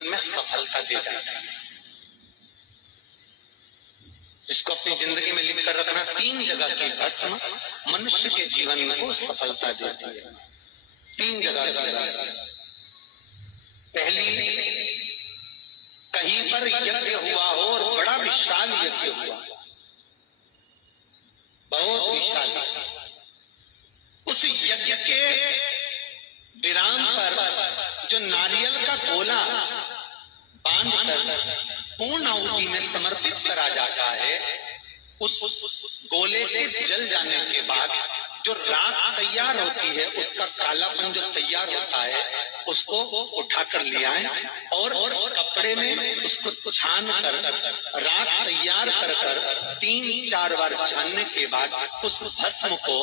में सफलता दे जाती है। इसको अपनी जिंदगी में लिख कर रखना, 3 जगह की भस्म मनुष्य के जीवन को सफलता देती है। 3 जगह की भस्म। पहली, कहीं पर यज्ञ हुआ हो और बड़ा विशाल यज्ञ हुआ, बहुत विशाल, उस यज्ञ के विराम पर जो नारियल का गोला बांधकर पूर्ण आहुति में समर्पित करा जाता है, उस गोले के जल जाने के बाद जो राख तैयार होती है, उसका कालापन जो तैयार होता है, उसको उठाकर ले आए और कपड़े में उसको छान कर राख तैयार कर 3-4 बार छानने के बाद उस भस्म को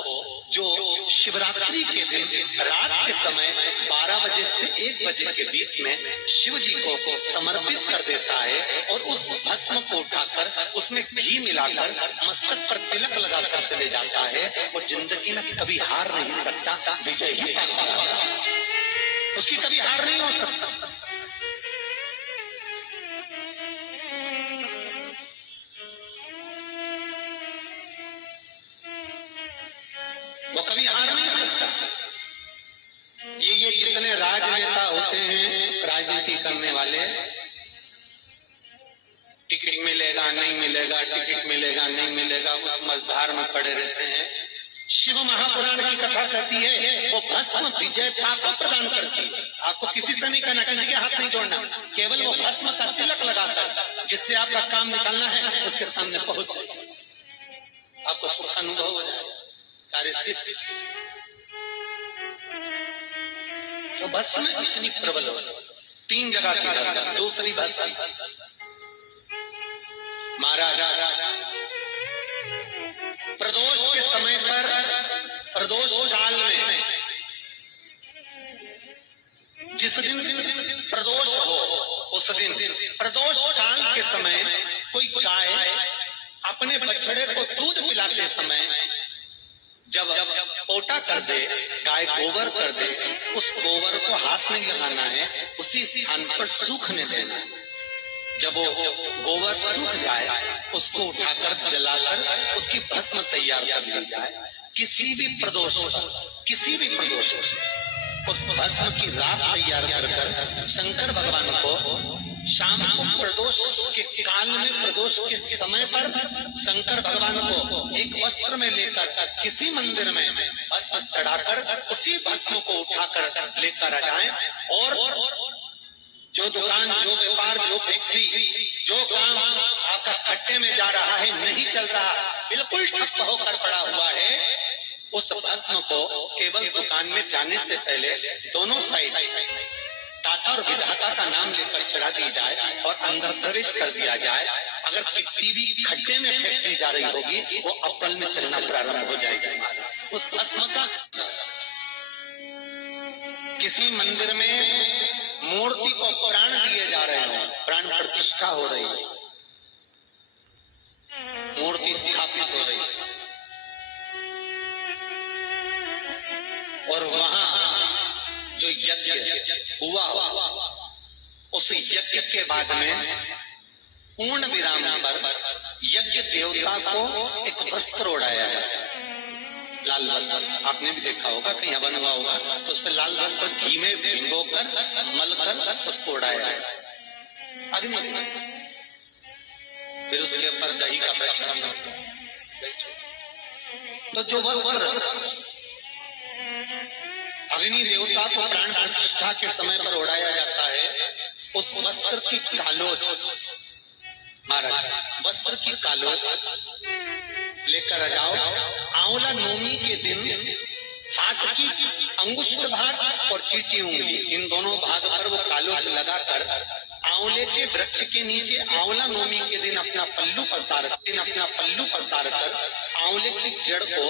जो शिवरात्रि के दिन रात के समय 12 बजे से 1 बजे के बीच में शिव जी को समर्पित कर देता है और उस भस्म को उठाकर उसमें घी मिलाकर मस्तक पर तिलक लगाकर चले जाता है, वो जिंदगी में कभी हार नहीं सकता, विजय ही पाता है, उसकी कभी हार नहीं हो सकता। वो कभी हार नहीं सकता। ये जितने राजनेता होते हैं, राजनीति करने वाले, टिकट मिलेगा नहीं मिलेगा, टिकट मिलेगा नहीं मिलेगा, उस मझधार में पड़े रहते हैं। शिव महापुराण की कथा कहती है वो भस्म विजयता को प्रदान करती है। आपको किसी से नहीं कहना, किसी के हाथ नहीं जोड़ना, केवल वो भस्म का तिलक लगाकर जिससे आपका काम निकालना है उसके सामने पहुंच जाए, आपको सुख अनुभव हो जाए, कार्य सिद्ध। तो भस्म इतनी प्रबल हो, 3 जगह की भस्म। दूसरी भस्म, महाराज प्रदोष के समय पर, प्रदोष काल में, जिस दिन प्रदोष हो उस दिन प्रदोष काल के समय कोई गाय अपने बछड़े को दूध पिलाते समय जब पोटा कर दे, गाय गोबर कर दे, उस गोबर को हाथ नहीं लगाना है, उसी स्थान पर सूखने देना है। जब वो गोबर सूख जाए उसको उठाकर जलाकर उसकी भस्म तैयार कर ली जाए। किसी भी प्रदोष उस भस्म की राख तैयार कर शंकर भगवान को शाम को प्रदोष के काल में, प्रदोष के समय पर शंकर भगवान को एक वस्त्र में लेकर किसी मंदिर में भस्म चढ़ाकर उसी भस्म को उठाकर लेकर आ जाए और जो दुकान, जो व्यापार, जो फैक्ट्री, जो काम आपका खड्डे में जा रहा है, नहीं चल रहा, बिल्कुल ठप्प होकर पड़ा हुआ है, उस भस्म को केवल दुकान में जाने से पहले दोनों साइड दाता और विधाता का नाम लेकर चढ़ा दी जाए और अंदर प्रवेश कर दिया जाए। अगर कितनी भी खड्डे में फैक्ट्री जा रही होगी, वो अप्पल में चलना प्रारंभ हो जाएगी। उस भस्म का किसी मंदिर में मूर्ति को प्राण दिए जा रहे हो, प्राण प्रतिष्ठा हो रही है, मूर्ति स्थापित हो रही है, और वहां जो यज्ञ हुआ उस यज्ञ के बाद में पूर्ण विराम पर यज्ञ देवता को एक वस्त्र ओढ़ाया है, लाल वस्त्र। आपने भी देखा होगा, कहीं बना हुआ होगा तो उस पर लाल वस्त्र घी में भिगोकर मलकर उसको उड़ाया है, अग्नि। फिर उसके ऊपर दही का प्रचलन होता है। तो जो वस्त्र अग्नि देवता को प्राण प्रतिष्ठा के समय पर उड़ाया जाता है, उस वस्त्र की कालोच, महाराज वस्त्र की कालोच लेकर आ जाओ। आंवला नवमी के दिन हाथ की अंगुष्ठ भाग और चीटी उंगली, इन दोनों भाग पर वो कालोच लगाकर आंवले के वृक्ष के नीचे आंवला नवमी के दिन अपना पल्लू पसार कर आंवले की जड़ को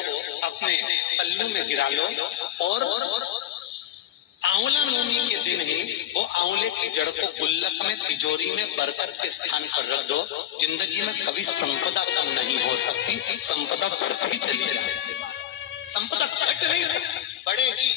अपने पल्लू में गिरा लो और आंवला नवमी के दिन ही वो आंवले की जड़ को गुल्लक में, तिजोरी में, बरकत के स्थान पर रख दो। जिंदगी में कभी संपदा कम नहीं हो सकती, संपदा बढ़ती चली जाएगी, संपदा घट नहीं सकती, बढ़ेगी।